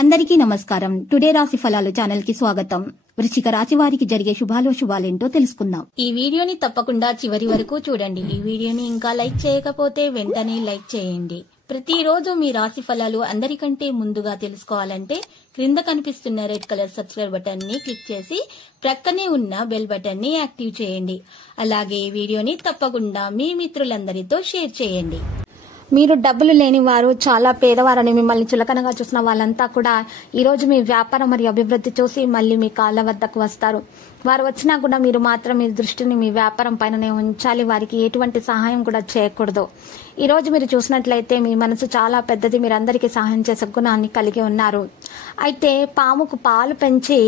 అందరికీ నమస్కారం. టుడే రాశి ఫలాలు ఛానల్ కి స్వాగతం. వృశ్చిక రాశి వారికి జరిగే శుభాలేంటో తెలుసుకుందాం. ఈ వీడియోని తప్పకుండా చివరి వరకు చూడండి. ఈ వీడియోని ఇంకా లైక్ చేయకపోతే వెంటనే లైక్ చేయండి. ప్రతిరోజు మీ రాశి ఫలాలు అందరికంటే ముందుగా తెలుసుకోవాలంటే క్రింద కనిపిస్తున్న రెడ్ కలర్ సబ్స్క్రైబ్ బటన్ ని క్లిక్ చేసి ప్రక్కనే ఉన్న బెల్ బటన్ ని యాక్టివ్ చేయండి. అలాగే ఈ వీడియోని తప్పకుండా మీ మిత్రులందరితో షేర్ చేయండి. మీరు డబ్బులు లేని వారు, చాలా పేదవారని మిమ్మల్ని చులకనగా చూసిన వాళ్ళంతా కూడా ఈ రోజు మీ వ్యాపారం మరియు అభివృద్ధి చూసి మళ్ళీ మీ కాళ్ళ వద్దకు వస్తారు. వారు వచ్చినా కూడా మీరు మాత్రం మీ దృష్టిని మీ వ్యాపారం పైననే ఉంచాలి. వారికి ఎటువంటి సహాయం కూడా చేయకూడదు. ఈ రోజు మీరు చూసినట్లయితే మీ మనసు చాలా పెద్దది. మీరు అందరికీ సహాయం చేసే గుణాన్ని కలిగి ఉన్నారు. అయితే పాముకు పాలు పెంచి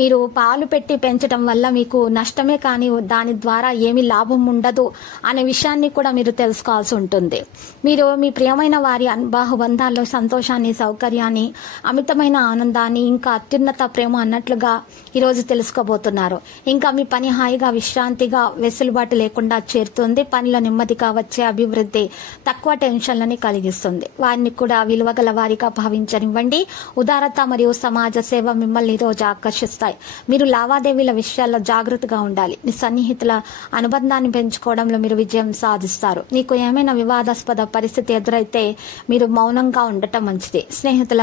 మీరు పాలు పెట్టి పెంచడం వల్ల మీకు నష్టమే కానీ దాని ద్వారా ఏమీ లాభం ఉండదు అనే విషయాన్ని కూడా మీరు తెలుసుకోవాల్సి ఉంటుంది. మీరు మీ ప్రియమైన వారి బాహుబంధాల్లో సంతోషాన్ని, సౌకర్యాన్ని, అమితమైన ఆనందాన్ని, ఇంకా అత్యున్నత ప్రేమ అన్నట్లుగా ఈరోజు తెలుసుకోబోతున్నారు. ఇంకా మీ పని హాయిగా, విశ్రాంతిగా, వెసులుబాటు లేకుండా చేరుతుంది. పనిలో నెమ్మదిగా వచ్చే అభివృద్ధి తక్కువ టెన్షన్లని కలిగిస్తుంది. వారిని కూడా విలువగల వారిగా భావించనివ్వండి. ఉదారత మరియు సమాజ సేవ మిమ్మల్ని రోజు ఆకర్షిస్తాయి. మీరు లావాదేవీల విషయాల్లో జాగ్రత్తగా ఉండాలి. మీ సన్నిహితుల అనుబంధాన్ని పెంచుకోవడంలో మీరు విజయం సాధిస్తారు. మీకు ఏమైనా వివాదాస్పద పరిస్థితి ఎదురైతే మీరు మౌనంగా ఉండటం మంచిది. స్నేహితుల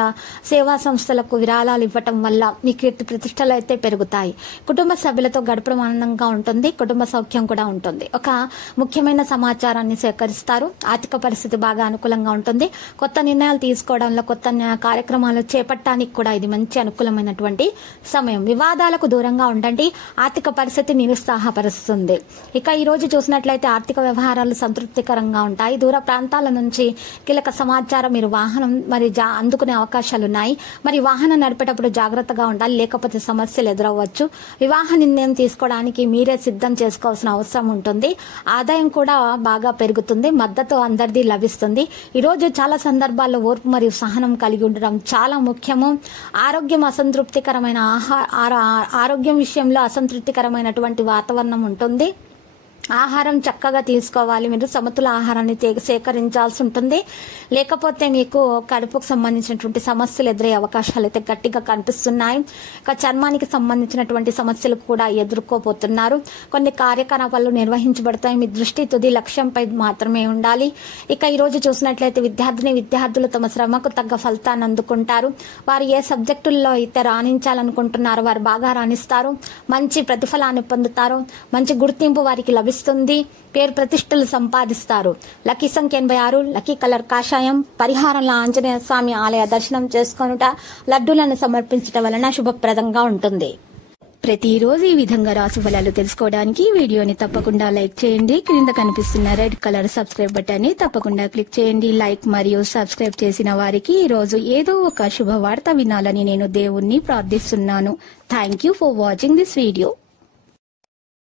సేవా సంస్థలకు విరాళాలు ఇవ్వటం వల్ల మీ కీర్తి ప్రతిష్టలు అయితే పెరుగుతాయి. కుటుంబ సభ్యులతో గడపడం ఆనందంగా ఉంటుంది. కుటుంబ సౌఖ్యం కూడా ఉంటుంది. ఒక ముఖ్యమైన సమాచారాన్ని సేకరిస్తారు. ఆర్థిక పరిస్థితి బాగా అనుకూలంగా ఉంటుంది. కొత్త నిర్ణయాలు తీసుకోవడంలో, కొత్త కార్యక్రమాలు చేపట్టడానికి కూడా ఇది మంచి అనుకూలమైనటువంటి సమయం. వివాదాలకు దూరంగా ఉండండి. ఆర్థిక పరిస్థితి నిరుత్సాహపరుస్తుంది. ఇక ఈ రోజు చూసినట్లయితే ఆర్థిక వ్యవహారాలు సంతృప్తికరంగా ఉంటాయి. దూర ప్రాంతాల నుంచి కీలక సమాచారం మీరు వాహనం మరి అందుకునే అవకాశాలున్నాయి. మరి వాహనం నడిపేటప్పుడు జాగ్రత్తగా ఉండాలి, లేకపోతే సమస్యలు ఎదురవ్వచ్చు. వివాహ నిర్ణయం తీసుకోవడానికి మీరే సిద్ధం చేసుకోవాల్సిన అవసరం ఉంటుంది. ఆదాయం కూడా బాగా పెరుగుతుంది. మద్దతు అందరిది లభిస్తుంది. ఈ రోజు చాలా సందర్భాల్లో ఓర్పు మరియు సహనం కలిగి ఉండడం చాలా ముఖ్యము. ఆరోగ్యం విషయంలో అసంతృప్తికరమైనటువంటి వాతావరణం ఉంటుంది. ఆహారం చక్కగా తీసుకోవాలి. మీరు సమతుల ఆహారాన్ని సేకరించాల్సి ఉంటుంది. లేకపోతే మీకు కడుపుకు సంబంధించినటువంటి సమస్యలు ఎదురయ్యే అవకాశాలు అయితే గట్టిగా కనిపిస్తున్నాయి. ఇక చర్మానికి సంబంధించినటువంటి సమస్యలు కూడా ఎదుర్కోబోతున్నారు. కొన్ని కార్యకలాపాలు నిర్వహించబడతాయి. మీ దృష్టి తుది లక్ష్యంపై మాత్రమే ఉండాలి. ఇక ఈ రోజు చూసినట్లయితే విద్యార్థులు తమ శ్రమకు తగ్గ ఫలితాన్ని అందుకుంటారు. వారు ఏ సబ్జెక్టుల్లో అయితే రాణించాలనుకుంటున్నారో వారు బాగా రాణిస్తారు. మంచి ప్రతిఫలాన్ని పొందుతారు. మంచి గుర్తింపు వారికి లభిస్తుంది. పేరు ప్రతిష్టలు సంపాదిస్తారు. లక్కీ సంఖ్య 86, లక్కీ కలర్ కాషాయం. పరిహారంలో ఆంజనేయ స్వామి ఆలయ దర్శనం చేసుకొనుట, లడ్డూలను సమర్పించడం వలన శుభప్రదంగా ఉంటుంది. ప్రతిరోజు ఈ విధంగా రాశి ఫలాలు తెలుసుకోవడానికి వీడియోని తప్పకుండా లైక్ చేయండి. క్రింద కనిపిస్తున్న రెడ్ కలర్ సబ్స్క్రైబ్ బటన్ ని తప్పకుండా క్లిక్ చేయండి. లైక్ మరియు సబ్స్క్రైబ్ చేసిన వారికి ఈ రోజు ఏదో ఒక శుభవార్త వినాలని నేను దేవుణ్ణి ప్రార్థిస్తున్నాను. Thank you for watching this video.